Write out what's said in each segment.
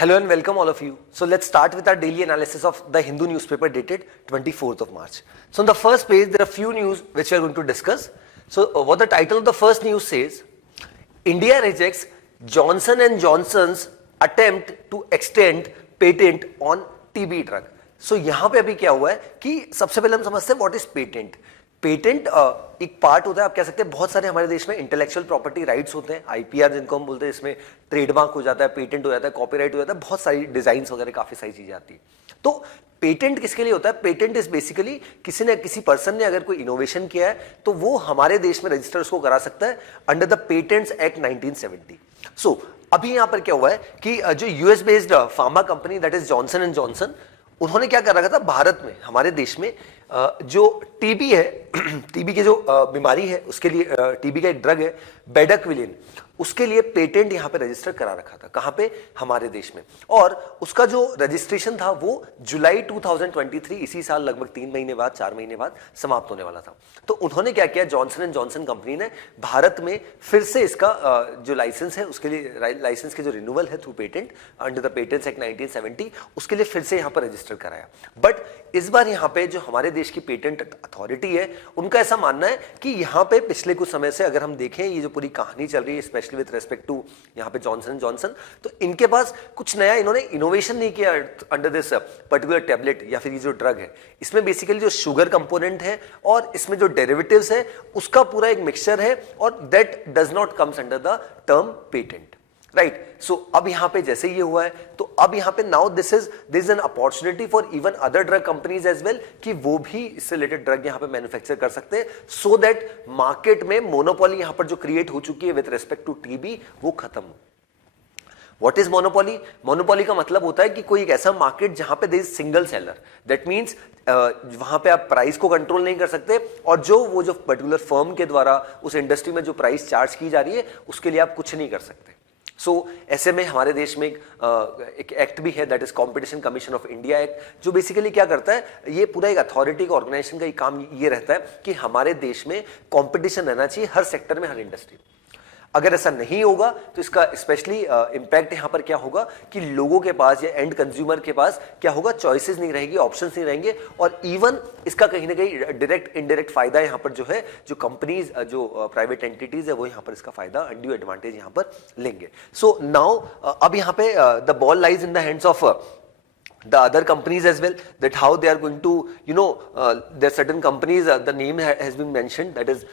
Hello and welcome all of you. So let's start with our daily analysis of the Hindu newspaper dated 24th of March. So on the first page there are few news which we are going to discuss. So what the title of the first news says, India rejects Johnson and Johnson's attempt to extend patent on TB drug. So यहाँ पे अभी क्या हुआ है कि सबसे पहले हम समझते हैं व्हाट इज पेटेंट. पेटेंट एक पार्ट होता है, आप कह सकते हैं बहुत सारे हमारे देश में इंटेलेक्चुअल प्रॉपर्टी राइट्स होते हैं, आईपीआर जिनको हम बोलते हैं, इसमें ट्रेडमार्क हो जाता है, पेटेंट हो जाता है, कॉपीराइट हो जाता है, बहुत सारी डिजाइन्स वगैरह काफी सारी चीजें आती है. तो पेटेंट किसके लिए होता है? पेटेंट इज बेसिकली किसी पर्सन ने अगर कोई इनोवेशन किया है तो वो हमारे देश में रजिस्टर उसको करा सकता है अंडर द पेटेंट्स एक्ट 1970. सो अभी यहां पर क्या हुआ है कि जो US based pharma company that is Johnson and Johnson, उन्होंने क्या कर रखा था भारत में, हमारे देश में जो टीबी है, टीबी की जो बीमारी है उसके लिए टीबी का एक ड्रग है बेडाक्विलिन, उसके लिए पेटेंट यहां पे रजिस्टर करा रखा था. कहां पे? हमारे देश में. और उसका जो रजिस्ट्रेशन था वो जुलाई 2023 इसी साल लगभग 3 महीने बाद 4 महीने बाद समाप्त होने वाला था. तो उन्होंने क्या किया, जॉनसन एंड जॉनसन कंपनी ने भारत में फिर से इसका जो लाइसेंस है उसके लिए लाइसेंस के जो रिन्यूअल है through patent under the patents act 1970 उसके लिए फिर से यहां पर रजिस्टर कराया. बट इस बार यहां पे जो हमारे देश की पेटेंट अथॉरिटी है उनका ऐसा मानना है कि यहां पे पिछले कुछ समय से अगर हम देखें ये जो पूरी कहानी चल रही है स्पेशली विद रेस्पेक्ट टू यहां पे जॉनसन एंड जॉनसन, तो इनके पास कुछ नया इन्होंने इनोवेशन नहीं किया अंडर दिस पर्टिकुलर टैबलेट या फिर ये जो ड्रग है. इसमें बेसिकली जो शुगर कंपोनेंट है और इसमें जो डेरिवेटिव्स है उसका पूरा एक मिक्सचर है और that does not comes under the term patent. Right. So अब यहां पे जैसे ये हुआ है तो अब यहां पे now this is an opportunity for even other drug companies as well कि वो भी इससे रिलेटेड ड्रग यहां पे मैन्युफैक्चर कर सकते हैं सो दैट मार्केट में मोनोपोली यहां पर जो क्रिएट हो चुकी है विद रिस्पेक्ट टू टीबी वो खत्म हो. What is monopoly? मोनोपोली का मतलब होता है कि कोई एक ऐसा मार्केट जहां पे there is single seller. That means वहां पे आप प्राइस को कंट्रोल नहीं कर सकते और वो जो पर्टिकुलर फर्म के द्वारा उस इंडस्ट्री में जो प्राइस चार्ज की जा रही है उसके लिए आप कुछ नहीं कर सकते. सो ऐसे में हमारे देश में एक एक्ट भी है that is competition commission of India act, जो बेसिकली क्या करता है, ये पूरा एक अथॉरिटी का ऑर्गेनाइजेशन का एक काम ये रहता है कि हमारे देश में कॉम्पिटिशन रहना चाहिए हर सेक्टर में, हर इंडस्ट्री. अगर ऐसा नहीं होगा तो इसका स्पेशली इंपैक्ट यहां पर क्या होगा कि लोगों के पास या एंड कंज्यूमर के पास क्या होगा, चॉइसेस नहीं रहेगी, ऑप्शंस नहीं रहेंगे और इवन इसका कहीं ना कहीं डायरेक्ट इनडायरेक्ट फायदा यहां पर जो है जो कंपनीज जो प्राइवेट एंटिटीज है वो यहां पर इसका फायदा अनड्यू एडवांटेज यहां पर लेंगे. सो नाउ अब यहां पे the ball lies in the hands of the other companies as well, that how they are going to, there are certain companies, the name has been mentioned, that is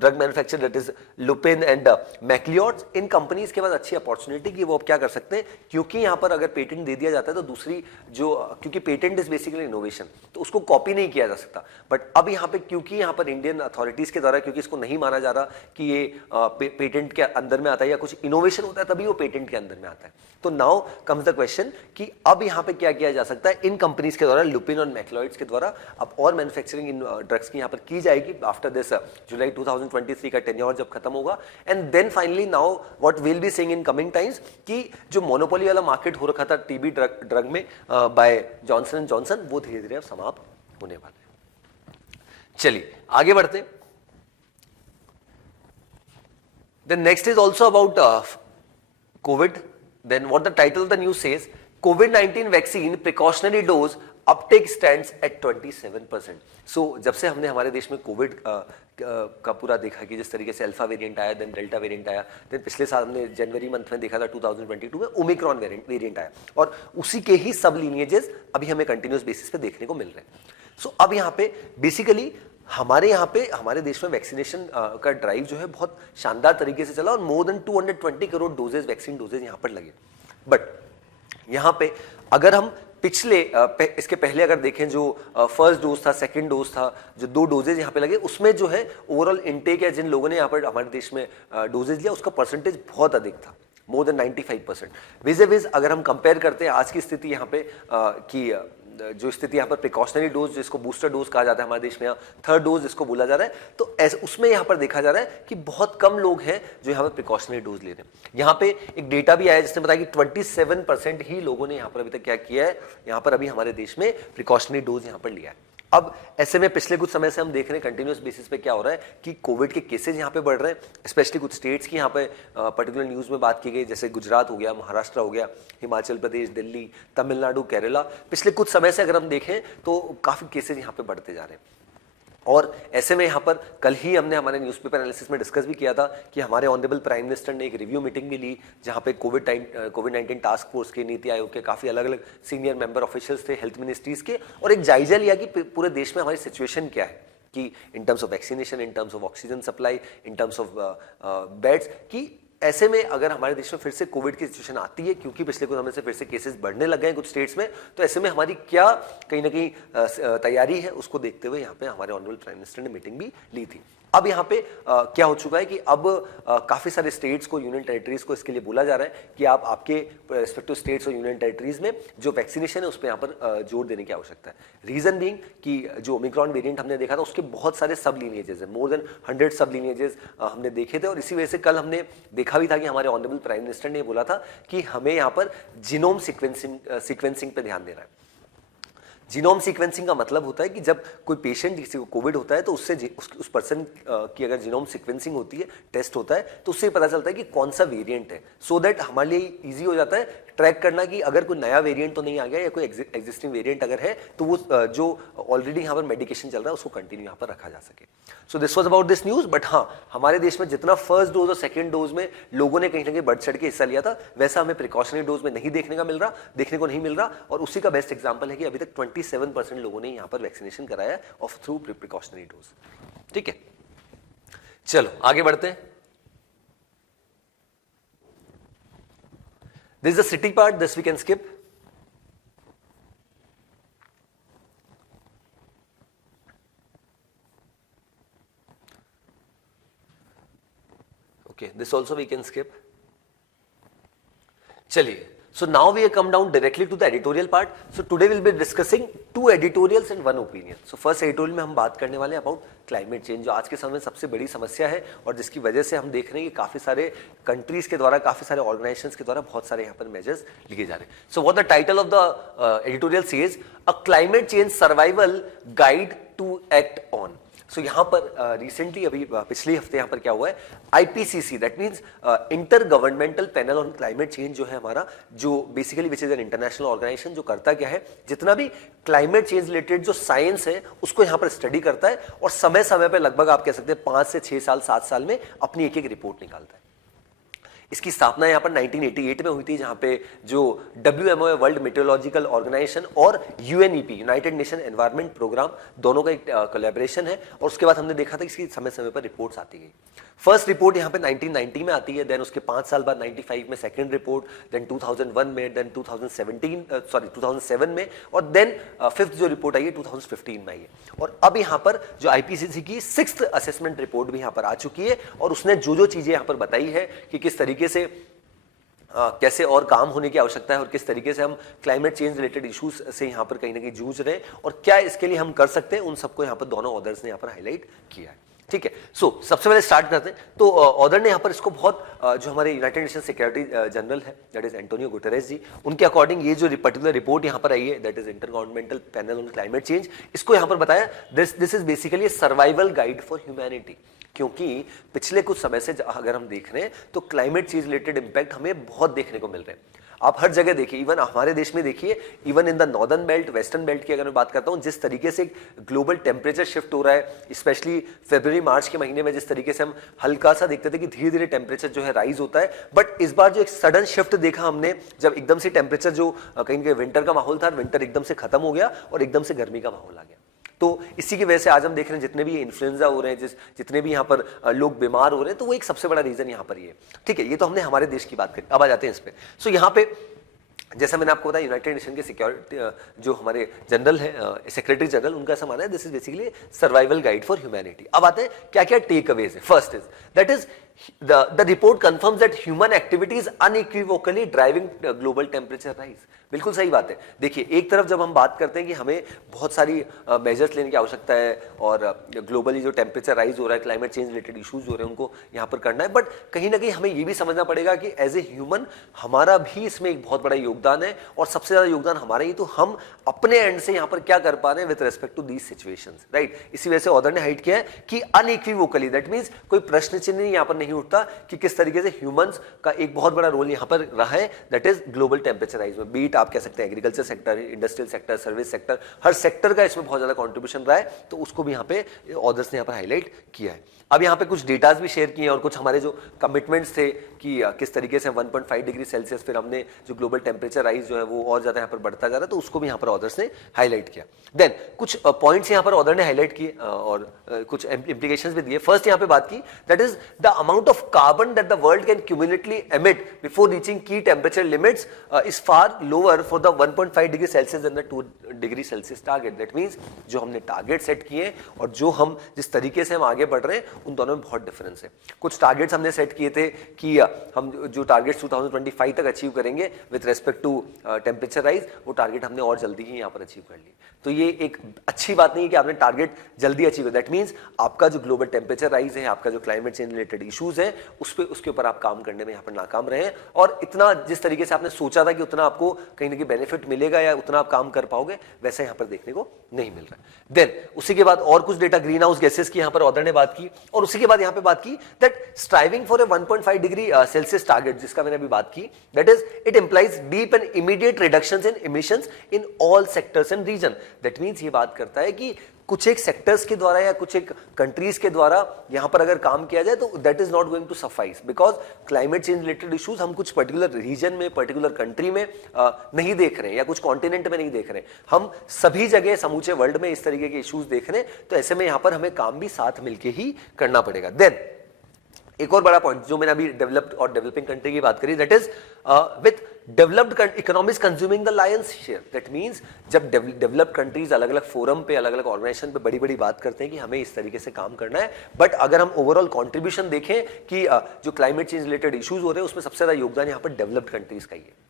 drug manufacturer, that is Lupin and McLeod. In companies के पास अच्छी opportunity कि वो अब क्या कर सकते हैं, क्योंकि यहाँ पर अगर पेटेंट दे दिया जाता है तो दूसरी जो, क्योंकि पेटेंट इज बेसिकली इनोवेशन तो उसको कॉपी नहीं किया जा सकता. बट अब यहाँ पे क्योंकि यहाँ पर इंडियन अथॉरिटीज के द्वारा क्योंकि इसको नहीं माना जा रहा कि ये पेटेंट के अंदर में आता है या कुछ इनोवेशन होता है तभी वो पेटेंट के अंदर में आता है. तो नाउ कम्स द क्वेश्चन कि अब यहाँ पे क्या किया जा सकता है इन कंपनीज के द्वारा, लुपिन और मैक्लॉइड्स के द्वारा अब और मैन्युफैक्चरिंग इन ड्रग्स की यहाँ पर की जाएगी आफ्टर दिस जुलाई 2023 का टेन्योर जब खत्म होगा. And then finally now what will be saying in coming times कि जो मोनोपोली वाला मार्केट हो रखा था टीबी ड्रग में बाय जॉनसन एंड जॉनसन वो धीरे धीरे अब समाप्त होने वाला है. चलिए आगे बढ़ते. Then next is also about covid. Then what the title of the news says, COVID-19 vaccine precautionary dose uptake stands at 27%. So जब से हमने हमारे देश में कोविड का पूरा देखा कि जिस तरीके से अल्फा वेरिएंट आया, देन डेल्टा वेरिएंट आया, देन पिछले साल हमने जनवरी मंथ में देखा था 2022 में ओमिक्रॉन वेरिएंट आया और उसी के ही सब लीनिएजेस अभी हमें कंटिन्यूस बेसिस पे देखने को मिल रहे हैं. सो अब यहाँ पे बेसिकली हमारे यहाँ पे हमारे देश में वैक्सीनेशन का ड्राइव जो है बहुत शानदार तरीके से चला और more than 220 crore doses vaccine doses यहाँ पर लगे. बट यहाँ पे अगर हम पिछले इसके पहले अगर देखें जो फर्स्ट डोज था, सेकंड डोज था, जो 2 डोजेज यहाँ पे लगे उसमें जो है ओवरऑल इनटेक या जिन लोगों ने यहाँ पर हमारे देश में डोजेज लिया उसका परसेंटेज बहुत अधिक था, मोर देन 95%. विज अगर हम कंपेयर करते हैं आज की स्थिति यहाँ पे कि जो स्थिति यहाँ पर प्रिकॉशनरी डोज जिसको बूस्टर डोज कहा जाता है हमारे देश में, यहाँ थर्ड डोज जिसको बोला जा रहा है, तो उसमें यहाँ पर देखा जा रहा है कि बहुत कम लोग हैं जो यहाँ पर प्रिकॉशनरी डोज ले रहे हैं. यहाँ पे एक डेटा भी आया जिसने बताया कि 27% ही लोगों ने यहाँ पर अभी तक क्या किया है, यहाँ पर अभी हमारे देश में प्रिकॉशनरी डोज यहाँ पर लिया है. अब ऐसे में पिछले कुछ समय से हम देख रहे हैं कंटिन्यूस बेसिस पे क्या हो रहा है कि कोविड के केसेस यहाँ पे बढ़ रहे हैं। स्पेशली कुछ स्टेट्स की यहाँ पे पर्टिकुलर न्यूज में बात की गई, जैसे गुजरात हो गया, महाराष्ट्र हो गया, हिमाचल प्रदेश, दिल्ली, तमिलनाडु, केरला। पिछले कुछ समय से अगर हम देखें तो काफी केसेस यहाँ पे बढ़ते जा रहे हैं। और ऐसे में यहाँ पर कल ही हमने हमारे न्यूज़पेपर एनालिसिस में डिस्कस भी किया था कि हमारे ऑनरेबल प्राइम मिनिस्टर ने एक रिव्यू मीटिंग भी ली, जहाँ पे कोविड-19 टास्क फोर्स के, नीति आयोग के काफ़ी अलग अलग सीनियर मेंबर ऑफिशियल्स थे, हेल्थ मिनिस्ट्रीज के, और एक जायजा लिया कि पूरे देश में हमारी सिचुएशन क्या है, कि इन terms of vaccination, in terms of oxygen supply, in terms of beds, कि ऐसे में अगर हमारे देश में फिर से कोविड की सिचुएशन आती है, क्योंकि पिछले कुछ समय से फिर से केसेस बढ़ने लग गए हैं कुछ स्टेट्स में, तो ऐसे में हमारी क्या कहीं ना कहीं तैयारी है, उसको देखते हुए यहाँ पे हमारे ऑनरेबल प्राइम मिनिस्टर ने मीटिंग भी ली थी। अब यहाँ पे क्या हो चुका है कि अब काफी सारे स्टेट्स को, यूनियन टेरिटरीज को इसके लिए बोला जा रहा है कि आप आपके रिस्पेक्टिव स्टेट्स और यूनियन टेरिटरीज में जो वैक्सीनेशन है उस पर यहाँ पर जोर देने की आवश्यकता है। रीजन बीइंग कि जो ओमिक्रॉन वेरिएंट हमने देखा था उसके बहुत सारे सब लीनिएजेस है, मोर देन 100 सब लीनिएजेस हमने देखे थे, और इसी वजह से कल हमने देखा भी था कि हमारे ऑनरेबल प्राइम मिनिस्टर ने बोला था कि हमें यहाँ पर जीनोम सीक्वेंसिंग पे ध्यान देना है। जीनोम सीक्वेंसिंग का मतलब होता है कि जब कोई पेशेंट, किसी को कोविड होता है, तो उससे उस पर्सन की अगर जीनोम सीक्वेंसिंग होती है, टेस्ट होता है, तो उससे पता चलता है कि कौन सा वेरिएंट है, सो दैट हमारे लिए इजी हो जाता है ट्रैक करना कि अगर कोई नया वेरिएंट तो नहीं आ गया, या कोई एग्जिस्टिंग वेरिएंट अगर है तो वो जो ऑलरेडी यहाँ पर मेडिकेशन चल रहा है उसको कंटिन्यू यहाँ पर रखा जा सके। सो this was about this news. But हाँ, हमारे देश में जितना फर्स्ट डोज और सेकंड डोज में लोगों ने कहीं ना कहीं बढ़ चढ़ के हिस्सा लिया था, वैसा हमें प्रिकॉशनरी डोज में नहीं देखने को नहीं मिल रहा, और उसी का बेस्ट एग्जाम्पल है कि अभी तक 27% लोगों ने यहाँ पर वैक्सीनेशन कराया है ऑफ थ्रू प्रिकॉशनरी डोज। ठीक है, चलो आगे बढ़ते हैं। This is the city part, this we can skip. Okay, this also we can skip. चलिए, so now we have come down directly to the editorial part. So today we'll be discussing 2 editorials and 1 opinion. So first editorial में हम बात करने वाले हैं about climate change, जो आज के समय में सबसे बड़ी समस्या है और जिसकी वजह से हम देख रहे हैं कि काफी सारे कंट्रीज के द्वारा, काफी सारे ऑर्गेनाइजेशंस के द्वारा बहुत सारे यहाँ पर मेजर्स लिए जा रहे हैं। So what the title of the editorial says, a climate change survival guide to act on. So यहाँ पर रिसेंटली अभी पिछले हफ्ते यहाँ पर क्या हुआ है, IPCC, that means inter governmental panel on climate change, जो है हमारा, जो basically which is an international organization, जो करता क्या है, जितना भी क्लाइमेट चेंज रिलेटेड जो साइंस है उसको यहाँ पर स्टडी करता है, और समय समय पर लगभग आप कह सकते हैं 5 से 6 साल 7 साल में अपनी एक एक रिपोर्ट निकालता है। इसकी स्थापना यहाँ पर 1988 में हुई थी, जहाँ पे जो WMO वर्ल्ड मेट्रोलॉजिकल ऑर्गेनाइजेशन और UNEP united nation environment program, दोनों का एक कोलैबोरेशन है, और उसके बाद हमने देखा था कि इसकी समय समय पर रिपोर्ट्स आती गई। फर्स्ट रिपोर्ट यहाँ पे 1990 में आती है, देन उसके 5 साल बाद 95 में सेकंड रिपोर्ट, देन 2001 में, देन 2007 में, और देन फिफ्थ जो रिपोर्ट आई है 2015 में आई है। और अब यहाँ पर जो आईपीसीसी की 6th असेसमेंट रिपोर्ट भी यहाँ पर आ चुकी है, और उसने जो चीजें यहाँ पर बताई है कि किस तरीके से कैसे और काम होने की आवश्यकता है, और किस तरीके से हम क्लाइमेट चेंज रिलेटेड इश्यूज से यहाँ पर कहीं ना कहीं जूझ रहे हैं, और क्या इसके लिए हम कर सकते हैं, उन सबको यहाँ पर दोनों ऑथर्स ने यहाँ पर हाईलाइट किया है। ठीक है, सो सबसे पहले स्टार्ट करते हैं। तो ऑथर ने यहाँ पर इसको बहुत जो हमारे यूनाइटेड नेशन सेक्रेटरी जनरल है, दैट इज एंटोनियो गुटेरेस जी, उनके अकॉर्डिंग ये जो पर्टिकुलर रिपोर्ट यहाँ पर आई है, that is inter governmental panel on climate change, इसको यहाँ पर बताया this is basically survival guide for humanity. क्योंकि पिछले कुछ समय से अगर हम देख रहे हैं तो क्लाइमेट चेंज रिलेटेड इंपैक्ट हमें बहुत देखने को मिल रहे हैं। आप हर जगह देखिए, इवन हमारे देश में देखिए, even in the northern belt, western belt की अगर मैं बात करता हूं, जिस तरीके से ग्लोबल टेम्परेचर शिफ्ट हो रहा है, स्पेशली फरवरी मार्च के महीने में जिस तरीके से हम हल्का सा देखते थे कि धीरे धीरे टेम्परेचर जो है राइज होता है, बट इस बार जो एक सडन शिफ्ट देखा हमने, जब एकदम से टेम्परेचर जो कहीं कहीं विंटर का माहौल था, विंटर एकदम से खत्म हो गया और एकदम से गर्मी का माहौल आ गया। तो इसी की वजह से आज हम देख रहे हैं जितने भी इन्फ्लुएंजा हो रहे हैं, जितने भी यहाँ पर लोग बीमार हो रहे हैं, तो वो एक सबसे बड़ा रीजन यहाँ पर ये है। ठीक है, ये तो हमने हमारे देश की बात करी। अब आ जाते हैं इस पे। सो यहाँ पे जैसा मैंने आपको बताया, यूनाइटेड नेशन के सिक्योरिटी जो हमारे जनरल है, सेक्रेटरी जनरल, उनका ऐसा मानना है this is basically survival guide for humanity. अब आते हैं क्या क्या टेक अवेज है। First is that is the report confirms that human activity is unequivocally driving global temperature rise. बिल्कुल सही बात है। देखिए, एक तरफ जब हम बात करते हैं कि हमें बहुत सारी मेजर्स लेने की आवश्यकता है और ग्लोबली जो टेम्परेचर राइज हो रहा है, क्लाइमेट चेंज रिलेटेड इश्यूज हो रहे हैं, उनको यहाँ पर करना है, बट कहीं ना कहीं हमें ये भी समझना पड़ेगा कि एज ए ह्यूमन हमारा भी इसमें एक बहुत बड़ा योगदान है और सबसे ज्यादा योगदान हमारा ही, तो हम अपने एंड से यहाँ पर क्या कर पा रहे हैं with respect to these situations, right. इसी वजह से ऑथर ने हाइट किया है कि अनइक्विवोकली, दैट मींस कोई प्रश्न चिन्ह यहाँ पर नहीं उठता कि किस तरीके से ह्यूमंस का एक बहुत बड़ा रोल यहाँ पर रहा है, that is global temperature rise में। बीट आप कह सकते हैं agriculture sector, industrial sector, service sector, हर सेक्टर का इसमें बहुत ज्यादा कंट्रीब्यूशन रहा है, तो उसको भी यहाँ पे ऑथर्स ने यहाँ पर हाईलाइट किया है। अब यहाँ पे कुछ डेटाज भी शेयर किए और कुछ हमारे जो कमिटमेंट्स थे कि किस तरीके से 1.5 डिग्री सेल्सियस फिर हमने जो ग्लोबल टेम्परेचर राइज जो है वो और ज्यादा यहाँ पर बढ़ता जा रहा है, तो उसको भी यहाँ पर ऑथर्स ने हाईलाइट किया। देन कुछ पॉइंट्स यहाँ पर ऑथर ने हाईलाइट किए और कुछ इंप्लीकेशंस भी दिए। फर्स्ट यहाँ पे बात की, that is the amount of carbon that the world can cumulatively emit before reaching key temperature limits is far lower for the 1.5 degree Celsius than the 2 degree Celsius target. That means जो हमने target set किए और जो हम जिस तरीके से हम आगे बढ़ रहे हैं उन दोनों में बहुत डिफरेंस है। कुछ टारगेट्स हमने सेट किए थे कि हम जो टारगेट्स 2025 तक अचीव करेंगे with respect to temperature rise, वो टारगेट हमने और जल्दी ही यहाँ पर अचीव कर लिए। तो ये एक अच्छी बात नहीं है कि आपने टारगेट जल्दी अचीव, दैट मींस आपका जो ग्लोबल टेम्परेचर राइज है, आपका जो क्लाइमेट चेंज रिलेटेड इश्यूज है, उसके ऊपर आप काम करने में यहाँ पर नाकाम रहे हैं और इतना जिस तरीके से आपने सोचा था कि उतना आपको कहीं ना कहीं बेनिफिट मिलेगा या उतना आप काम कर पाओगे, वैसा यहाँ पर देखने को नहीं मिल रहा है। देन उसी के बाद और कुछ डेटा ग्रीन हाउस गैसेस की यहाँ पर ऑथर ने बात की और उसी के बाद यहाँ पे बात की that striving for a 1.5 degree Celsius target, जिसका मैंने अभी बात की, that is it implies deep and immediate reductions in emissions in all sectors and region. That means ये बात करता है कि कुछ एक सेक्टर्स के द्वारा या कुछ एक कंट्रीज के द्वारा यहां पर अगर काम किया जाए तो that is not going to suffice, because climate change related issues हम कुछ पर्टिकुलर रीजन में, पर्टिकुलर कंट्री में नहीं देख रहे हैं या कुछ कॉन्टिनेंट में नहीं देख रहे हैं, हम सभी जगह समूचे वर्ल्ड में इस तरीके के इश्यूज देख रहे हैं। तो ऐसे में यहां पर हमें काम भी साथ मिलकर ही करना पड़ेगा। देन एक और बड़ा पॉइंट जो मैंने अभी डेवलप्ड और डेवलपिंग कंट्री की बात करी, that is with developed economies consuming the Lions share. That means जब डेवलप्ड कंट्रीज अलग अलग फोरम पे, अलग अलग ऑर्गेनाइजेशन पे बड़ी बड़ी बात करते हैं कि हमें इस तरीके से काम करना है, बट अगर हम ओवरऑल कंट्रीब्यूशन देखें कि जो क्लाइमेट चेंज रिलेटेड इश्यूज हो रहे हैं उसमें सबसे ज्यादा योगदान यहाँ पर डेवलप्ड कंट्रीज का ही है।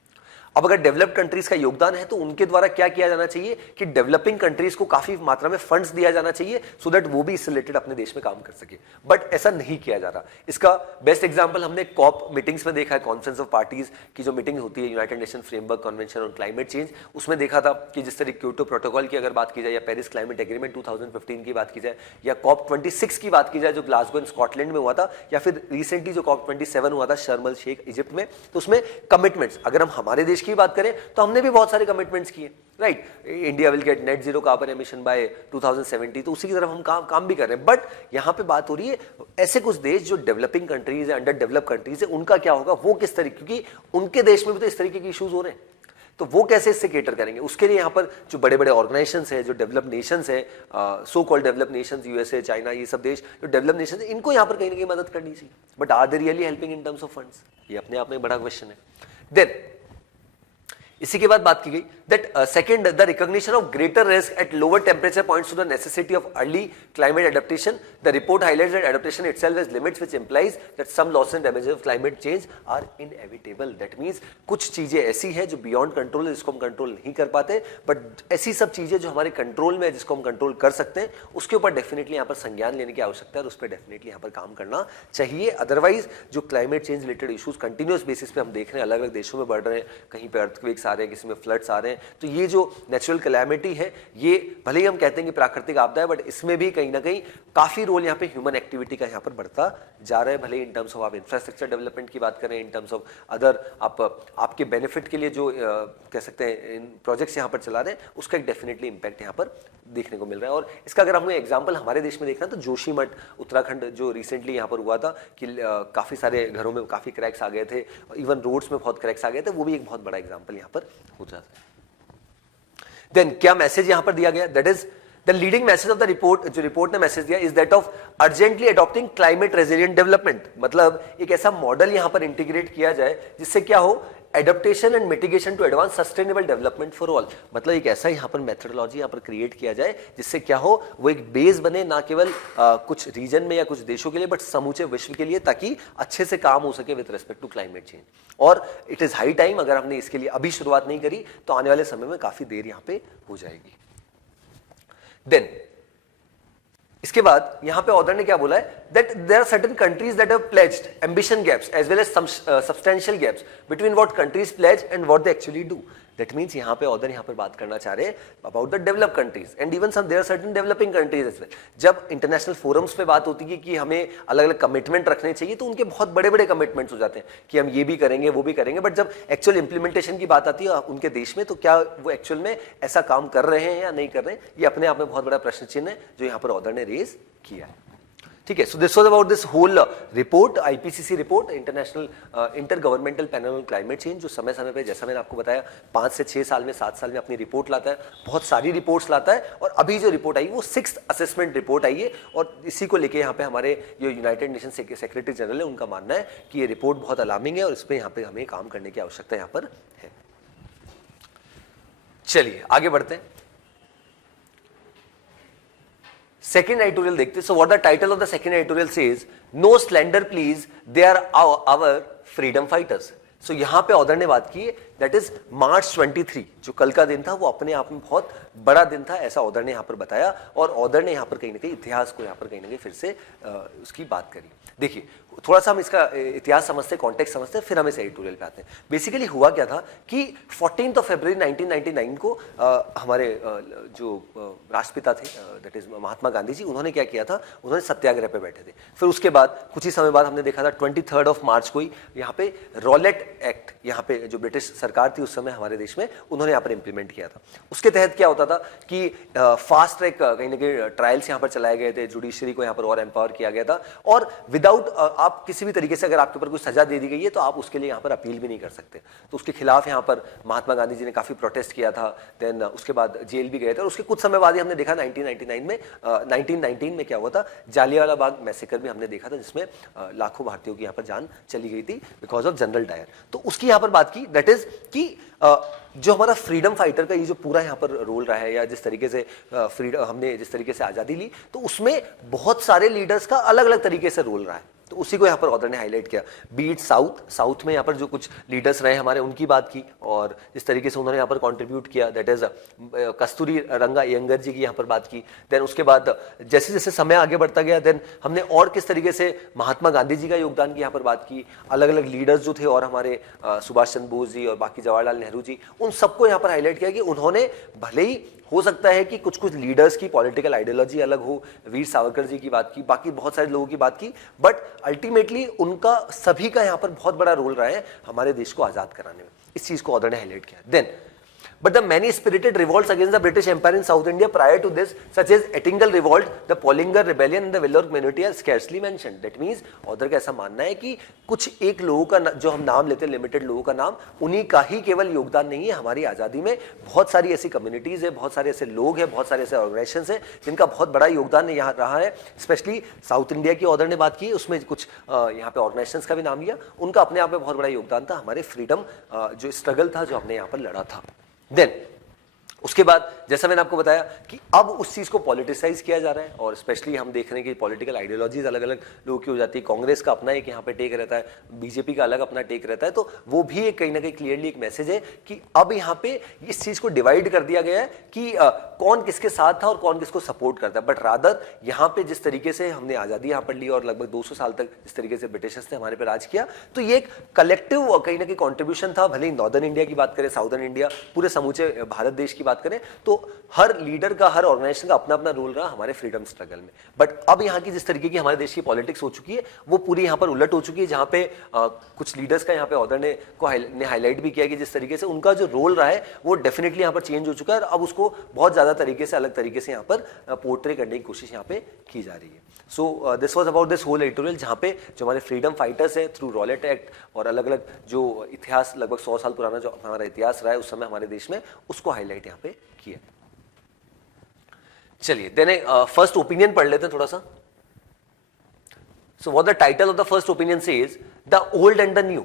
अब अगर डेवलप्ड कंट्रीज का योगदान है तो उनके द्वारा क्या किया जाना चाहिए कि डेवलपिंग कंट्रीज को काफी मात्रा में फंड्स दिया जाना चाहिए सो दैट वो भी इस रिलेटेड अपने देश में काम कर सके, बट ऐसा नहीं किया जा रहा। इसका बेस्ट एग्जांपल हमने कॉप मीटिंग्स में देखा है, कॉन्फ्रेंस ऑफ पार्टीज की जो मीटिंग होती है, United nation framework convention on climate change, उसमें देखा था कि जिस तरह क्योटो प्रोटोकॉल की अगर बात की जाए या पेरिस क्लाइमेट एग्रीमेंट 2015 की बात की जाए या COP 26 की बात की जाए जो ग्लासगो स्कॉटलैंड में हुआ था, या फिर रिसेंटली जो COP 27 हुआ था शर्म अल शेख इजिप्ट में, तो उसमें कमिटमेंट्स अगर हम हमारे देश की बात करें तो हमने भी बहुत सारे कमिटमेंट्स किए, right. India will get net zero carbon emission by 2070, तो उसी की तरफ हम काम भी कर रहे हैं। बट यहां पे बात हो रही है ऐसे कुछ देश जो डेवलपिंग कंट्रीज है, अंडर डेवलप कंट्रीज है, उनका क्या होगा, वो किस तरीके, क्योंकि उनके देश में भी तो इस तरीके के इश्यूज हो रहे हैं, तो वो कैसे इससे केटर करेंगे। उसके लिए यहाँ पर जो बड़े बड़े ऑर्गेनाइजेशंस है, जो डेवलप नेशंस है, so called develop Nations, USA, China, ये सब देश जो डेवलप नेशंस है, इनको यहाँ पर कहीं ना कहीं मदद करनी चाहिए, but are they really helping in terms of funds, ये अपने आप में बड़ा क्वेश्चन है। देन इसी के बाद बात की गई that second, the recognition of greater risk at lower temperature points to the necessity of early climate adaptation. The report highlights that adaptation itself has limits which implies that some loss and damage of climate change are inevitable. That means कुछ चीजें ऐसी हैं जो beyond control है, जिसको हम control नहीं कर पाते, बट ऐसी सब चीजें जो हमारे कंट्रोल में है, जिसको हम कंट्रोल कर सकते हैं, उसके ऊपर डेफिनेटली यहाँ पर संज्ञान लेने की आवश्यकता है और उस पर डेफिनेटली यहाँ पर काम करना चाहिए। अदरवाइज जो climate change related issues continuous basis पे हम देख रहे हैं, अलग अलग देशों में बढ़ रहे हैं, कहीं पे अर्थक्वेक्स आ रहे हैं, किसी में फ्लड्स आ रहे हैं, तो ये जो नेचुरल कैलामिटी है, ये भले ही हम कहते हैं कि प्राकृतिक आपदा है, बट इसमें भी कहीं ना कहीं काफी रोल यहाँ पे ह्यूमन एक्टिविटी का यहाँ पर बढ़ता जा रहा है। भले इन टर्म्स ऑफ आप इंफ्रास्ट्रक्चर डेवलपमेंट की बात करें, इन टर्म्स ऑफ अदर आपके बेनिफिट के लिए जो कह सकते हैं इन प्रोजेक्ट्स यहाँ पर चला रहे हैं, उसका एक डेफिनेटली इंपैक्ट यहाँ पर देखने को मिल रहा है। और इसका अगर हमें एग्जाम्पल हमारे देश में देखना तो जोशीमठ उत्तराखंड जो रिसेंटली यहाँ पर हुआ था कि काफी सारे घरों में काफी क्रैक्स आ गए थे, इवन रोड्स में बहुत क्रैक्स आ गए थे, वो भी एक बहुत बड़ा एग्जाम्पल यहाँ पर हो जाता है। देन क्या मैसेज यहां पर दिया गया, that is the leading message of the report, जो रिपोर्ट ने मैसेज दिया, is that of urgently adopting climate resilient development. मतलब एक ऐसा मॉडल यहां पर इंटीग्रेट किया जाए जिससे क्या हो, adaptation and mitigation to advance sustainable development for all. मतलब एक ऐसा यहाँ पर मेथडोलॉजी यहाँ पर क्रिएट किया जाए जिससे क्या हो, वो एक बेस बने ना केवल कुछ रीजन में या कुछ देशों के लिए बट समूचे विश्व के लिए, ताकि अच्छे से काम हो सके with respect to climate change. और इट इज हाई टाइम, अगर हमने इसके लिए अभी शुरुआत नहीं करी तो आने वाले समय में काफी देर यहाँ पे हो जाएगी। देन इसके बाद यहां पे ऑथर ने क्या बोला है, that there are certain countries that have pledged ambition gaps as well as substantial gaps between what countries pledge and what they actually do. That means यहां पे ऑथर यहां पर बात करना चाह रहे हैं about the developed countries and even some there are certain developing countries as well. जब इंटरनेशनल फोरम्स पे बात होती है कि हमें अलग अलग कमिटमेंट रखने चाहिए, तो उनके बहुत बड़े बड़े कमिटमेंट्स हो जाते हैं कि हम ये भी करेंगे वो भी करेंगे, बट जब एक्चुअल इंप्लीमेंटेशन की बात आती है उनके देश में, तो क्या वो एक्चुअल में ऐसा काम कर रहे हैं या नहीं कर रहे हैं, ये अपने आप में बहुत बड़ा प्रश्न चिन्ह है जो यहाँ पर ऑथर ने रेज किया है। ठीक है, so this was about this whole report, IPCC report, international inter governmental panel on climate change, जो समय समय पे, जैसा मैंने आपको बताया, 5 से 6 साल में, 7 साल में अपनी रिपोर्ट लाता है, बहुत सारी रिपोर्ट्स लाता है। और अभी जो रिपोर्ट आई वो 6th असेसमेंट रिपोर्ट आई है, और इसी को लेके यहाँ पे हमारे जो यूनाइटेड नेशन सेक्रेटरी जनरल है उनका मानना है कि ये रिपोर्ट बहुत अलार्मिंग है और इस पर यहाँ पे हमें काम करने की आवश्यकता यहाँ पर है। चलिए आगे बढ़ते हैं, सेकेंड एडिटोरियल देखते हैं। So what the title of the second editorial says, no slander please, they are our freedom fighters. So यहां पे ऑथर ने बात की है, दैट इज मार्च 23, जो कल का दिन था वो अपने आप में बहुत बड़ा दिन था, ऐसा ऑथर ने यहां पर बताया। और ऑथर ने यहां पर कहीं ना कहीं इतिहास को यहां पर कहीं ना कहीं फिर से उसकी बात करी। देखिए थोड़ा सा हम इसका इतिहास समझते, कॉन्टेक्स्ट समझते, फिर हम इस एडिटोरियल पे आते हैं। बेसिकली हुआ क्या था कि 14 फरवरी 1999 को हमारे जो राष्ट्रपिता थे, दैट इज महात्मा गांधी जी, उन्होंने क्या किया था, उन्होंने सत्याग्रह पे बैठे थे। फिर उसके बाद कुछ ही समय बाद हमने देखा था 23 मार्च को ही यहाँ पे रॉलेट एक्ट, यहाँ पे जो ब्रिटिश सरकार थी उस समय हमारे देश में, उन्होंने यहाँ पर इंप्लीमेंट किया था। उसके तहत क्या होता था कि फास्ट ट्रैक कहीं ना कहीं ट्रायल्स यहाँ पर चलाए गए थे, जुडिशरी को यहाँ पर और एम्पावर किया गया था, और विदाउट आप किसी भी तरीके से अगर आपके ऊपर कोई सजा दे दी गई है तो आप उसके लिए यहाँ पर अपील भी नहीं कर सकते। तो उसके खिलाफ यहाँ पर महात्मा गांधी जी ने काफी प्रोटेस्ट किया था। देन उसके बाद जेल भी गए थे, और उसके कुछ समय बाद ही हमने देखा 1919 में क्या हुआ था, जालियांवाला बाग मैसेकर भी हमने देखा था, जिसमें लाखों भारतीयों की यहाँ पर जान चली गई थी बिकॉज ऑफ जनरल डायर। तो उसकी यहाँ पर बात की, दैट इज कि जो हमारा फ्रीडम फाइटर का ये जो पूरा यहाँ पर रोल रहा है, या जिस तरीके से फ्रीडम हमने जिस तरीके से आजादी ली, तो उसमें बहुत सारे लीडर्स का अलग अलग तरीके से रोल रहा है। तो उसी को यहाँ पर ऑथर ने हाईलाइट किया। बीट साउथ में यहाँ पर जो कुछ लीडर्स रहे हमारे, उनकी बात की, और जिस तरीके से उन्होंने यहाँ पर कंट्रीब्यूट किया, दैट इज कस्तूरी रंगा अयंगर जी की यहाँ पर बात की। देन उसके बाद जैसे जैसे समय आगे बढ़ता गया, देन हमने और किस तरीके से महात्मा गांधी जी का योगदान की यहाँ पर बात की, अलग अलग लीडर्स जो थे, और हमारे सुभाष चंद्र बोस जी और बाकी जवाहरलाल नेहरू जी, उन सबको यहाँ पर हाईलाइट किया कि उन्होंने भले ही हो सकता है कि कुछ कुछ लीडर्स की पॉलिटिकल आइडियोलॉजी अलग हो, वीर सावरकर जी की बात की, बाकी बहुत सारे लोगों की बात की, बट अल्टीमेटली उनका सभी का यहाँ पर बहुत बड़ा रोल रहा है हमारे देश को आजाद कराने में। इस चीज को ऑथर ने हाईलाइट किया। Then but the many spirited revolts against the British Empire in South India prior to this, such as Ettingall Revolt, the Pollinger Rebellion and the Vellore Community are scarcely mentioned. That means author का ऐसा मानना है कि कुछ एक लोगों का जो हम नाम लेते हैं, लिमिटेड लोगों का नाम, उन्हीं का ही केवल योगदान नहीं है हमारी आजादी में। बहुत सारी ऐसी कम्युनिटीज है, बहुत सारे ऐसे लोग हैं, बहुत सारे ऐसे ऑर्गेनाइजेशंस हैं जिनका बहुत बड़ा योगदान यहाँ रहा है। स्पेशली साउथ इंडिया की ऑथर ने बात की, उसमें कुछ यहाँ पे ऑर्गेनाइजेशंस का भी नाम लिया, उनका अपने आप में बहुत बड़ा योगदान था हमारे फ्रीडम जो स्ट्रगल था जो हमने यहाँ पर लड़ा था। देन उसके बाद जैसा मैंने आपको बताया कि अब उस चीज को पॉलिटिसाइज किया जा रहा है, और स्पेशली हम देख रहे हैं कि पॉलिटिकल आइडियोलॉजीज अलग अलग लोगों की हो जाती है। कांग्रेस का अपना एक यहाँ पे टेक रहता है, बीजेपी का अलग अपना टेक रहता है। तो वो भी एक कहीं ना कहीं क्लियरली एक मैसेज है कि अब यहाँ पे इस चीज को डिवाइड कर दिया गया है कि कौन किसके साथ था और कौन किसको सपोर्ट करता है। बट रादर यहाँ पे जिस तरीके से हमने आजादी यहाँ पर ली और लगभग 200 साल तक जिस तरीके से ब्रिटिशर्स ने हमारे पे राज किया, तो ये एक कलेक्टिव कहीं ना कहीं कॉन्ट्रीब्यूशन था। भले ही नॉर्दर्न इंडिया की बात करें, साउदर्न इंडिया, पूरे समूचे भारत देश की बात करें, तो हर लीडर का, हर ऑर्गेनाइजेशन का अपना अपना रोल रहा हमारे फ्रीडम स्ट्रगल में। बट अब यहाँ की जिस तरीके की हमारे देश की पॉलिटिक्स हो चुकी है, वो पूरी यहाँ पर उलट हो चुकी है, जहाँ पे कुछ लीडर्स का यहाँ पे ऑथर ने हाईलाइट भी किया कि जिस तरीके से उनका जो रोल रहा है वो डेफिनेटली यहाँ पर चेंज हो चुका है, और अब उसको बहुत ज्यादा तरीके से, अलग तरीके से यहाँ पर पोर्ट्रे करने की कोशिश यहाँ पे की जा रही है। So this was about this whole editorial, जहाँ पे जो हमारे फ्रीडम फाइटर्स है थ्रू रॉलेट एक्ट और अलग अलग जो इतिहास, लगभग 100 साल पुराना जो हमारा इतिहास रहा है उस समय हमारे देश में, उसको हाईलाइट यहाँ पे किया। चलिए देन फर्स्ट ओपिनियन पढ़ लेते हैं थोड़ा सा। सो what the title of the first opinion says, the old and the new.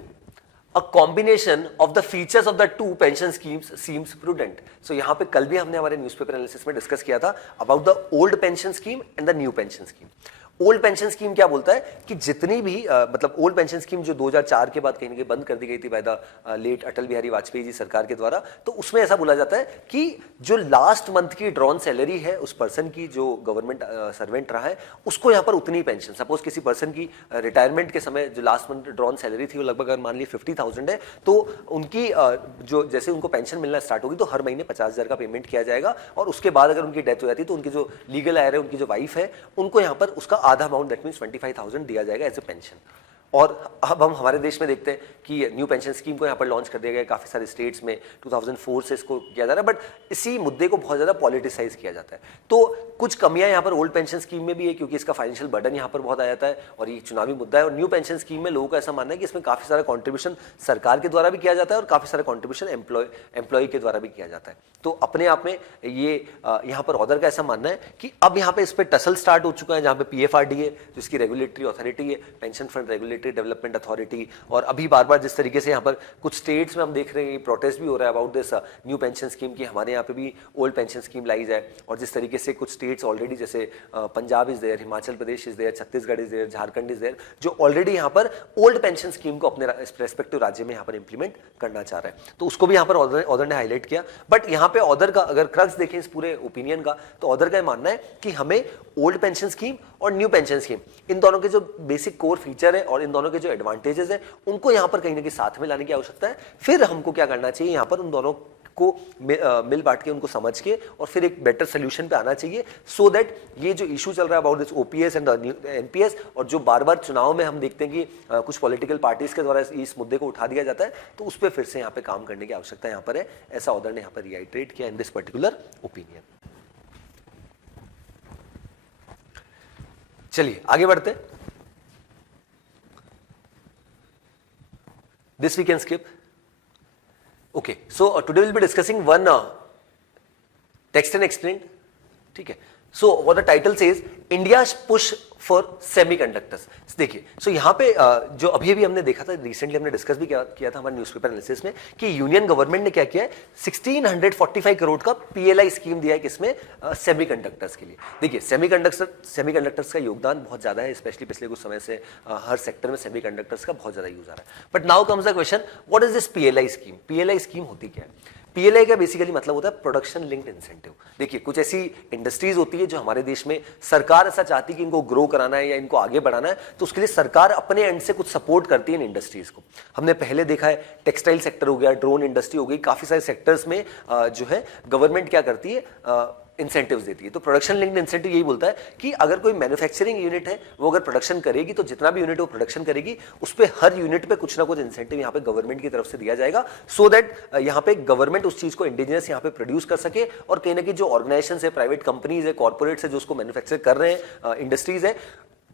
A combination of the features of the two pension schemes seems prudent. So यहाँ पे कल भी हमने हमारे न्यूज़पेपर एनालिसिस में डिस्कस किया था about the old pension scheme and the new pension scheme. Old pension scheme क्या बोलता है कि जितनी भी मतलब ओल्ड पेंशन स्कीम जो 2004 के बाद कहीं ना कहीं बंद कर दी गई थी by the late Atal Bihari Vajpayee ji सरकार के द्वारा, तो उसमें ऐसा बोला जाता है कि जो लास्ट मंथ की ड्रॉन सैलरी है उस पर्सन की जो गवर्नमेंट सर्वेंट रहा है उसको यहाँ पर उतनी पेंशन, सपोज किसी पर्सन की रिटायरमेंट के समय जो लास्ट मंथ ड्रॉन सैलरी थी वो लगभग अगर मान ली 50,000 है, तो उनकी जो जैसे उनको पेंशन मिलना स्टार्ट होगी तो हर महीने 50,000 का पेमेंट किया जाएगा, और उसके बाद अगर उनकी डेथ हो जाती है तो उनकी जो लीगल आयर है, उनकी जो वाइफ है, उनको यहाँ पर उसका आधा अमाउंट दैट मींस 25,000 दिया जाएगा एज ए पेंशन। और अब हम हमारे देश में देखते हैं कि न्यू पेंशन स्कीम को यहाँ पर लॉन्च कर दिया गया, काफ़ी सारे स्टेट्स में 2004 से इसको किया जा रहा है, बट इसी मुद्दे को बहुत ज़्यादा पॉलिटिसाइज किया जाता है। तो कुछ कमियां यहाँ पर ओल्ड पेंशन स्कीम में भी है क्योंकि इसका फाइनेंशियल बर्डन यहाँ पर बहुत आ जाता है और ये चुनावी मुद्दा है। और न्यू पेंशन स्कीम में लोगों का ऐसा मानना है कि इसमें काफ़ी सारा कॉन्ट्रीब्यूशन सरकार के द्वारा भी किया जाता है और काफ़ी सारा कॉन्ट्रीब्यूशन एम्प्लॉय के द्वारा भी किया जाता है। तो अपने आप में ये यहाँ पर ऑदर का ऐसा मानना है कि अब यहाँ पे इस पर टसल स्टार्ट हो चुका है, जहाँ पे PFRDA जो इसकी रेगुलेटरी अथॉरिटी है, pension fund regulatory development authority, और अभी बार बार जिस तरीके से यहाँ पर कुछ स्टेट्स में हम देख रहे हैं प्रोटेस्ट भी हो रहा है about this new pension scheme की हमारे यहाँ पे भी ओल्ड पेंशन स्कीम लाई जाए, और जिस तरीके से कुछ स्टेट्स ऑलरेडी जैसे Punjab is there, Himachal Pradesh is there, Chhattisgarh is there, Jharkhand is there, जो ऑलरेडी यहाँ पर ओल्ड पेंशन स्कीम को अपने रेस्पेक्टिव राज्य में यहाँ पर इंप्लीमेंट करना चाह रहा है। तो उसको भी यहाँ पर ऑदर ने हाईलाइट किया। बट यहाँ पे ऑदर का अगर क्रक्स देखें इस पूरे ओपिनियन का, तो ऑदर का मानना है कि हमें ओल्ड पेंशन स्कीम और न्यू पेंशन स्कीम इन दोनों के जो बेसिक कोर फीचर है और इन दोनों के जो एडवांटेजेस है उनको यहाँ पर कहीं ना कहीं साथ में लाने की आवश्यकता है। फिर हमको क्या करना चाहिए, यहाँ पर उन दोनों को मिल बांट के उनको समझ के और फिर एक बेटर सोल्यूशन पे आना चाहिए, सो दैट ये जो इशू चल रहा है about this OPS and NPS, और जो बार बार चुनाव में हम देखते हैं कि कुछ पॉलिटिकल पार्टीज के द्वारा इस मुद्दे को उठा दिया जाता है, तो उस पर फिर से यहाँ पे काम करने की आवश्यकता यहाँ पर है, ऐसा ऑदर ने यहाँ पर रिआइटरेट किया इन दिस पर्टिकुलर ओपिनियन। चलिए आगे बढ़ते, this we can skip. Okay, so today we'll be discussing one text and explained. ठीक है, so what the title says, India's push for semiconductors. देखिए, so यहाँ पे जो अभी हमने देखा था, रिसेंटली हमने डिस्कस भी किया था हमारे न्यूज़पेपर एनालिसिस में कि यूनियन गवर्नमेंट ने क्या किया है, 1645 करोड़ का PLI स्कीम दिया है किसमें, सेमीकंडक्टर्स के लिए। देखिए सेमीकंडक्टर्स का योगदान बहुत ज्यादा है, स्पेशली पिछले कुछ समय से हर सेक्टर में सेमीकंडक्टर्स का बहुत ज्यादा यूज आ रहा है। But now comes the question, what is this PLI scheme? PLI scheme होती क्या है? PLI का बेसिकली मतलब होता है प्रोडक्शन लिंक्ड इंसेंटिव। देखिए कुछ ऐसी इंडस्ट्रीज होती है जो हमारे देश में सरकार ऐसा चाहती है कि इनको ग्रो कराना है या इनको आगे बढ़ाना है, तो उसके लिए सरकार अपने एंड से कुछ सपोर्ट करती है इन इंडस्ट्रीज को। हमने पहले देखा है टेक्सटाइल सेक्टर हो गया, ड्रोन इंडस्ट्री हो गई, काफी सारे सेक्टर्स में जो है गवर्नमेंट क्या करती है, इंसेंटिव्स देती है। तो प्रोडक्शन लिंक्ड इंसेंटिव यही बोलता है कि अगर कोई मैन्युफैक्चरिंग यूनिट है वो अगर प्रोडक्शन करेगी तो जितना भी यूनिट वो प्रोडक्शन करेगी उस पे हर यूनिट पे कुछ ना कुछ इंसेंटिव यहाँ पे गवर्नमेंट की तरफ से दिया जाएगा, सो दैट यहाँ पे गवर्नमेंट उस चीज को इंडिजिनस यहाँ पे प्रोड्यूस कर सके, और कहीं ना कहीं जो ऑर्गेनाइजेशन है, प्राइवेट कंपनीज है, कॉर्पोरेट्स है जो उसको मैन्युफैक्चर कर रहे हैं, इंडस्ट्रीज है,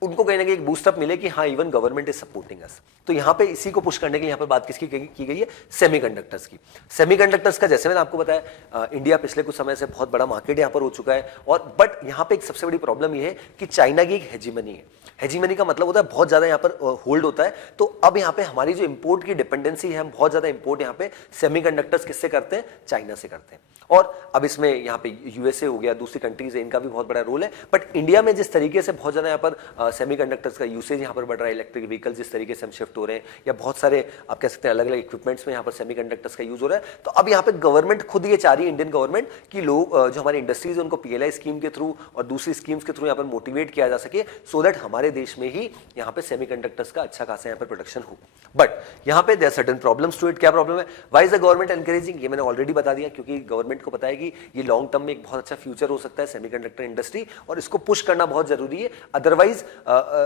उनको कहीं ना कहीं एक बूस्टअप मिले कि हाँ even government is supporting us. तो यहाँ पे इसी को पुश करने के लिए यहाँ पे बात किसकी की गई है, सेमीकंडक्टर्स की। सेमीकंडक्टर्स का जैसे मैंने आपको बताया इंडिया पिछले कुछ समय से बहुत बड़ा मार्केट यहाँ पर हो चुका है, और बट यहाँ पे एक सबसे बड़ी प्रॉब्लम ये है कि चाइना की एक हेजीमनी है। हेजीमनी का मतलब होता है बहुत ज्यादा यहाँ पर होल्ड होता है। तो अब यहाँ पे हमारी जो इंपोर्ट की डिपेंडेंसी है, हम बहुत ज्यादा इंपोर्ट यहाँ पे सेमीकंडक्टर्स किससे करते हैं, चाइना से करते हैं। और अब इसमें यहाँ पे USA हो गया, दूसरी कंट्रीज है, इनका भी बहुत बड़ा रोल है। बट इंडिया में जिस तरीके से बहुत ज्यादा यहाँ पर सेमीकंडक्टर्स का यूसेज यहाँ पर बढ़ रहा है, इलेक्ट्रिक व्हीकल जिस तरीके से हम शिफ्ट हो रहे हैं, या बहुत सारे आप कह सकते हैं अलग अलग इक्विपमेंट्स में यहाँ पर सेमीकंडक्टर्स का यूज हो रहा है, तो अब यहाँ पे गवर्नमेंट खुद ये चाह रही है, इंडियन गवर्नमेंट, कि लोग जो हमारी इंडस्ट्रीज है उनको PLI स्कीम के थ्रू और दूसरी स्कीम्स के थ्रू यहाँ पर मोटिवेट किया जा सके, सो दैट हमारे देश में ही यहाँ पे सेमीकंडक्टर्स का अच्छा खासा यहाँ पर प्रोडक्शन हो। बट यहाँ पे there certain problems to it. क्या प्रॉब्लम है, why is the government encouraging? ये मैंने ऑलरेडी बता दिया, क्योंकि गवर्नमेंट को पता है कि ये लॉन्ग टर्म में एक बहुत अच्छा फ्यूचर हो सकता है सेमीकंडक्टर इंडस्ट्री, और इसको पुश करना बहुत जरूरी है। अदरवाइज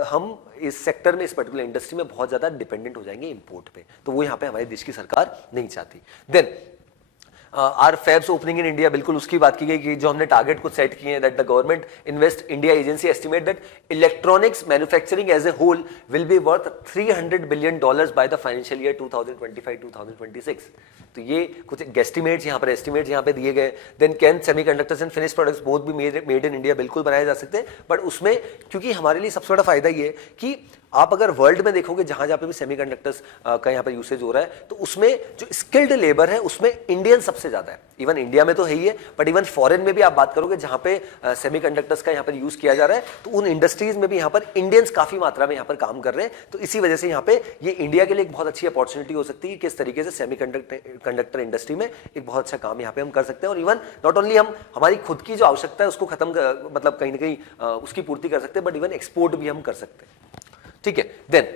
हम इस सेक्टर में, इस पर्टिकुलर इंडस्ट्री में बहुत ज्यादा डिपेंडेंट हो जाएंगे इंपोर्ट पे, तो वो यहाँ पे हमारे देश की सरकार नहीं चाहती। Then are fabs opening in India, बिल्कुल उसकी बात की गई कि जो हमने टारगेट कुछ सेट किए हैं, that the government Invest India agency estimate that electronics manufacturing as a whole will be worth $300 billion by the financial year 2025-2026। तो ये कुछ गेस्टिमेट्स यहाँ पर, एस्टिमेट्स यहाँ पे दिए गए। Then can semiconductors and finish products both भी मेड इन इंडिया, बिल्कुल बनाए जा सकते हैं। बट उसमें क्योंकि हमारे लिए सबसे बड़ा फायदा ये है कि आप अगर वर्ल्ड में देखोगे जहां जहां पे भी सेमीकंडक्टर्स का यहाँ पर यूसेज हो रहा है, तो उसमें जो स्किल्ड लेबर है उसमें इंडियन सबसे ज्यादा है। इवन इंडिया में तो है ही है, बट इवन फॉरेन में भी आप बात करोगे जहां पे सेमीकंडक्टर्स का यहाँ पर यूज किया जा रहा है, तो उन इंडस्ट्रीज में भी यहाँ पर इंडियंस काफी मात्रा में यहाँ पर काम कर रहे हैं। तो इसी वजह से यहाँ पे ये इंडिया के लिए एक बहुत अच्छी अपॉर्चुनिटी हो सकती है, किस तरीके से सेमीकंडक्टर इंडस्ट्री में एक बहुत अच्छा काम यहाँ पे हम कर सकते हैं। और इवन नॉट ओनली हम हमारी खुद की जो आवश्यकता है उसको मतलब कहीं ना कहीं उसकी पूर्ति कर सकते हैं, बट इवन एक्सपोर्ट भी हम कर सकते हैं। ठीक है, then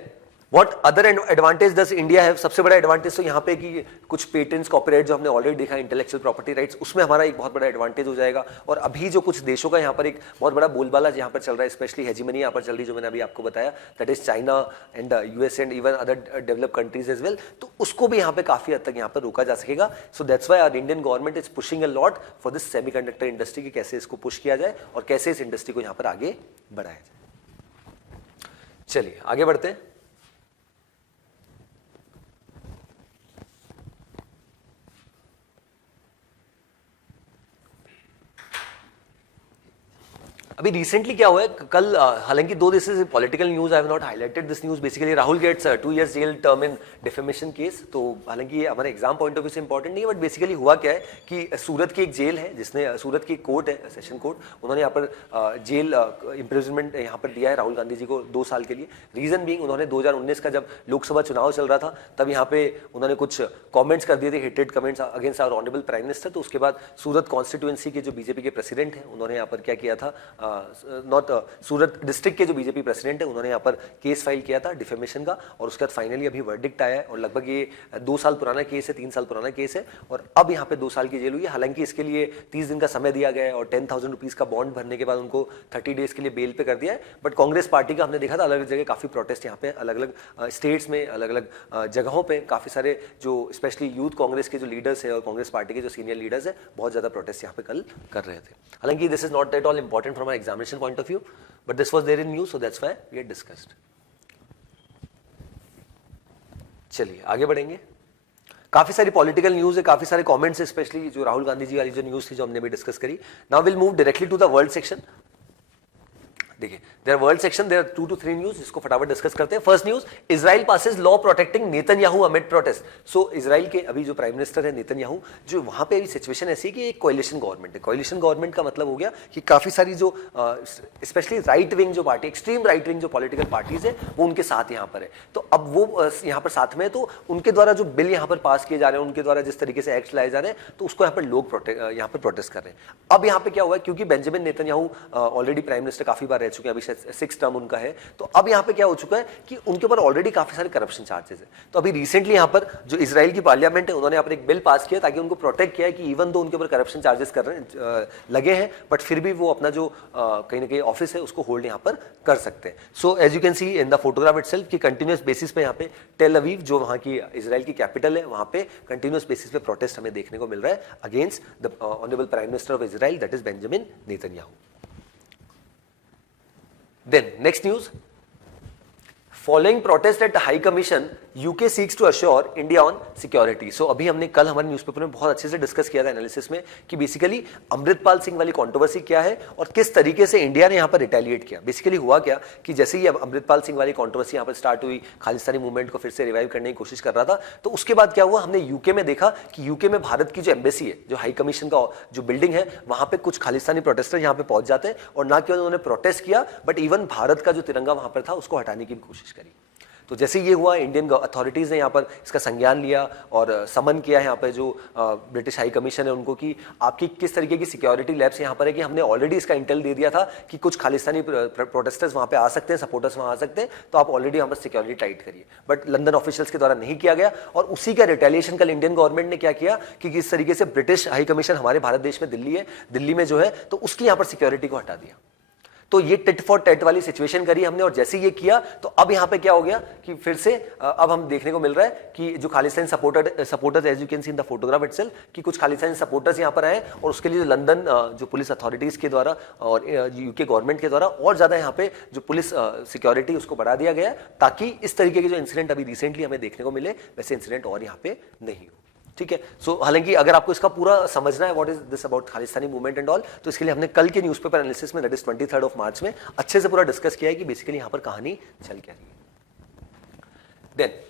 what other advantage does India है? सबसे बड़ा एडवांटेज तो यहाँ पे कि कुछ पेटेंट्स, कॉपीराइट जो हमने ऑलरेडी देखा, इंटेलेक्चुअल प्रॉपर्टी राइट्स, उसमें हमारा एक बहुत बड़ा एडवांटेज हो जाएगा। और अभी जो कुछ देशों का यहाँ पर एक बहुत बड़ा बोलबाला यहाँ पर चल रहा है, स्पेशली हेजीमनी यहाँ पर चल रही है, जो मैंने अभी आपको बताया, that is China and US and even other develop countries as well, तो उसको भी यहाँ पे काफी हद तक यहाँ पर रोका जा सकेगा। So that's why our Indian government is pushing a lot for this semiconductor industry, की कैसे इसको पुश किया जाए और कैसे इस इंडस्ट्री को यहाँ पर आगे बढ़ाया जाए। चलिए आगे बढ़ते हैं। अभी रिसेंटली क्या हुआ है, कल हालांकि though this is political news, I have not highlighted this news. Basically Rahul gets 2 years jail term in defamation case. तो हालांकि ये हमारे एग्जाम पॉइंट ऑफ व्यू से इंपॉर्टेंट नहीं है, बट बेसिकली हुआ क्या है कि सूरत की एक जेल है, जिसने सूरत की कोर्ट है, सेशन कोर्ट, उन्होंने यहाँ पर जेल इम्प्रिजनमेंट यहाँ पर दिया है राहुल गांधी जी को 2 साल के लिए। रीजन बीइंग, उन्होंने 2019 का जब लोकसभा चुनाव चल रहा था, तब यहाँ पे उन्होंने कुछ कॉमेंट्स कर दिए थे, hated comments against our honourable prime minister. तो उसके बाद सूरत कॉन्स्टिट्यूएंसी के जो बीजेपी के प्रेसिडेंट हैं, उन्होंने यहाँ पर क्या किया था, नॉट सूरत डिस्ट्रिक्ट के जो बीजेपी प्रेसिडेंट है, उन्होंने यहाँ पर केस फाइल किया था डिफेमेशन का। और उसके बाद फाइनली अभी वर्डिक्ट आया है, और लगभग ये 2 साल पुराना केस है, 3 साल पुराना केस है, और अब यहाँ पे 2 साल की जेल हुई है। हालांकि इसके लिए 30 दिन का समय दिया गया है, और 10,000 रुपीज का बॉन्ड भरने के बाद उनको 30 डेज के लिए बेल पे कर दिया है। बट कांग्रेस पार्टी का हमने देखा था अलग अलग जगह काफी प्रोटेस्ट यहाँ पे, अलग अलग स्टेट्स में, अलग अलग जगहों पे काफी सारे जो स्पेशली यूथ कांग्रेस के जो लीडर्स है और कांग्रेस पार्टी के जो सीनियर लीडर्स है, बहुत ज्यादा प्रोटेस्ट यहाँ पे कल कर रहे थे। हालांकि this is not at all important from examination point of view, but this was there in news, so that's why we had discussed. चलिए आगे बढ़ेंगे। काफी सारी पॉलिटिकल न्यूज है, काफी सारे कमेंट्स है, स्पेशली जो राहुल गांधी जी वाली जो न्यूज थी, जो हमने भी डिस्कस करी। Now will move directly to the world section. देखिए, there world section, there 2 to 3 news, जिसको फटाफट डिस्कस करते हैं। First news, Israel passes law protecting Netanyahu amid protest. So Israel के अभी जो प्राइम मिनिस्टर है नेतन्याहू, जो वहां पे अभी सिचुएशन ऐसी है कि एक कोएलिशन गवर्नमेंट है। कोएलिशन गवर्नमेंट का मतलब हो गया कि काफी सारी जो स्पेशली राइट विंग जो पार्टी, एक्सट्रीम राइट विंग जो पॉलिटिकल पार्टीज है, वो उनके साथ यहाँ पर है। तो अब वो यहाँ पर साथ में है, तो उनके द्वारा जो बिल यहाँ पर पास किए जा रहे हैं, उनके द्वारा जिस तरीके से एक्ट लाए जा रहे हैं, तो उसको यहाँ पर लोग यहाँ पर प्रोटेस्ट कर रहे हैं। अब यहाँ पे क्या हुआ, क्योंकि Benjamin Netanyahu already prime minister काफी बार रह चुके हैं, अभी 6 टर्म उनका है, तो अब यहाँ पे क्या हो चुका है कि उनके ऊपर ऑलरेडी काफी सारे करप्शन चार्जेस है। तो अभी रिसेंटली यहाँ पर जो इजराइल की पार्लियामेंट है, उन्होंने यहाँ पर एक बिल पास किया ताकि उनको प्रोटेक्ट किया है कि इवन दो उनके ऊपर करप्शन चार्जेस कर रहे हैं लगे हैं, बट फिर भी वो अपना जो कहीं ना कहीं ऑफिस है उसको होल्ड यहाँ पर कर सकते हैं। So as you can see in the photograph itself कि कंटिन्यूअस बेसिस पे यहाँ पे टेल अवीव, जो वहाँ की इजराइल की कैपिटल है, वहाँ पे कंटिन्यूअस बेसिस पे प्रोटेस्ट हमें देखने को मिल रहा है against the honourable prime minister of Israel, that is Benjamin Netanyahu. Then next news, following protest at High Commission, UK seeks to assure India on security. So अभी हमने कल हमारे न्यूज़पेपर में बहुत अच्छे से डिस्कस किया था एनालिसिस में कि बेसिकली अमृतपाल सिंह वाली कंट्रोवर्सी क्या है और किस तरीके से इंडिया ने यहाँ पर रिटेलिएट किया। बेसिकली हुआ क्या कि जैसे ही अब अमृतपाल सिंह वाली कंट्रोवर्सी यहाँ पर स्टार्ट हुई, खालिस्तानी मूवमेंट को फिर से रिवाइव करने की कोशिश कर रहा था, तो उसके बाद क्या हुआ, हमने यूके में देखा कि यूके में भारत की जो एम्बेसी है, जो हाई कमीशन का जो बिल्डिंग है, वहां पे कुछ खालिस्तानी प्रोटेस्टर यहाँ पे पहुंच जाते हैं और ना केवल उन्होंने प्रोटेस्ट किया, बट इवन भारत का जो तिरंगा वहां पर था उसको हटाने की भी कोशिश करी। तो जैसे ये हुआ, इंडियन अथॉरिटीज़ ने यहाँ पर इसका संज्ञान लिया और समन किया यहाँ पर जो ब्रिटिश हाई कमीशन है उनको कि आपकी किस तरीके की सिक्योरिटी लैब्स यहाँ पर है, कि हमने ऑलरेडी इसका इंटेल दे दिया था कि कुछ खालिस्तानी प्रोटेस्टर्स वहाँ पे आ सकते हैं, सपोर्टर्स वहाँ आ सकते हैं, तो आप ऑलरेडी यहाँ पर सिक्योरिटी टाइट करिए। बट लंदन ऑफिशियल्स के द्वारा नहीं किया गया और उसी का रिटेलिएशन कल इंडियन गवर्नमेंट ने क्या किया कि किस तरीके से ब्रिटिश हाई कमीशन हमारे भारत देश में दिल्ली है, दिल्ली में जो है, तो उसकी यहाँ पर सिक्योरिटी को हटा दिया। तो ये टिट फॉर टैट वाली सिचुएशन करी हमने, और जैसे ये किया तो अब यहाँ पे क्या हो गया कि फिर से अब हम देखने को मिल रहा है कि जो Khalistani supporters as you can see in the photograph itself, कि कुछ खालिस्तानी सपोर्टर्स यहाँ पर आए और उसके लिए लंदन जो पुलिस अथॉरिटीज के द्वारा और यूके गवर्नमेंट के द्वारा और ज्यादा यहाँ पे जो पुलिस सिक्योरिटी उसको बढ़ा दिया गया, ताकि इस तरीके के जो इंसिडेंट अभी रिसेंटली हमें देखने को मिले वैसे इंसिडेंट और यहाँ पे नहीं हो। ठीक है, सो हालांकि अगर आपको इसका पूरा समझना है what is this about Khalistani movement and all, तो इसके लिए हमने कल के न्यूज़पेपर एनालिसिस में that is 23rd of March में अच्छे से पूरा डिस्कस किया है कि बेसिकली यहाँ पर कहानी चल क्या रही है। Then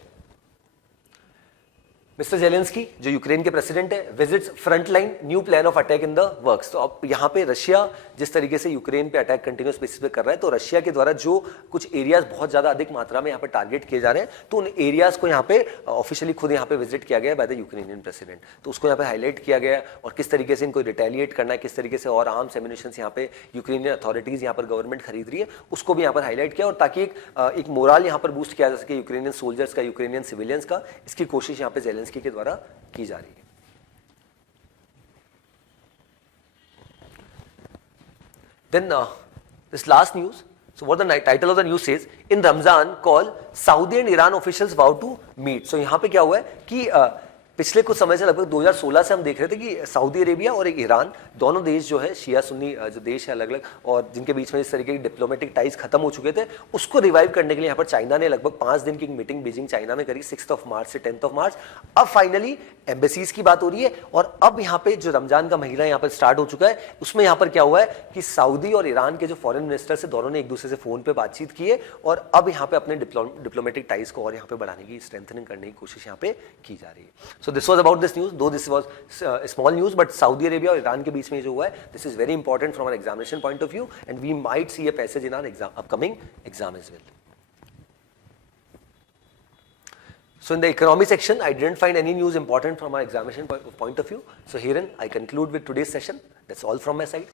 मिस्टर जेलेंस्की जो यूक्रेन के प्रेसिडेंट है, visits front line, new plan of attack in the works. तो अब यहाँ पे रशिया जिस तरीके से यूक्रेन पे अटैक कंटिन्यूस बेसिस पे कर रहा है, तो रशिया के द्वारा जो कुछ एरियाज बहुत ज्यादा अधिक मात्रा में यहाँ पे टारगेट किए जा रहे हैं, तो उन एरियाज को यहाँ पे ऑफिशियली खुद यहाँ पे विजिट किया गया बाय द यूक्रेनियन प्रेसिडेंट। तो उसको यहाँ पे हाईलाइट किया गया और किस तरीके से इनको रिटेलिएट करना है, किस तरीके से और आर्म्स एम्यूनिशन यहाँ पे यूक्रेनियन अथॉरिटीज यहाँ पर गवर्नमेंट खरीद रही है, उसको भी यहाँ पर हाईलाइट किया, और ताकि एक मोरल यहाँ पर बूस्ट किया जा सके यूक्रेनियन सोल्जर्स का, यूक्रेनियन सिविलियंस का, इसकी कोशिश यहाँ पे जेलेंस्की के द्वारा की जा रही है। Then this last news. So what the title of the news says, in Ramzan call Saudi and Iran officials vow to meet. So यहाँ पे क्या हुआ है कि पिछले कुछ समय से लगभग 2016 से हम देख रहे थे कि सऊदी अरेबिया और एक ईरान, दोनों देश जो है शिया सुन्नी जो देश है अलग अलग, और जिनके बीच में इस तरीके की डिप्लोमेटिक टाइज खत्म हो चुके थे, उसको रिवाइव करने के लिए यहाँ पर चाइना ने लगभग 5 दिन की एक मीटिंग बीजिंग चाइना में करी 6 मार्च से 10 मार्च। अब फाइनली एम्बेसीज की बात हो रही है, और अब यहाँ पे जो रमजान का महीना यहाँ पर स्टार्ट हो चुका है, उसमें यहाँ पर क्या हुआ है कि सऊदी और ईरान के जो फॉरेन मिनिस्टर से दोनों ने एक दूसरे से फोन पे बातचीत की है, और अब यहाँ पे अपने डिप्लोमेटिक टाइज को और यहाँ पे बढ़ाने की, स्ट्रेंथनिंग करने की कोशिश यहाँ पे की जा रही है। So this was about this news, though this was small news, but Saudi Arabia और ईरान के बीच में जो हुआ है, this is very important from our examination point of view, and we might see a passage in our upcoming exam as well. So in the economy section, I didn't find any news important from our examination point of view. So herein, I conclude with today's session. That's all from my side.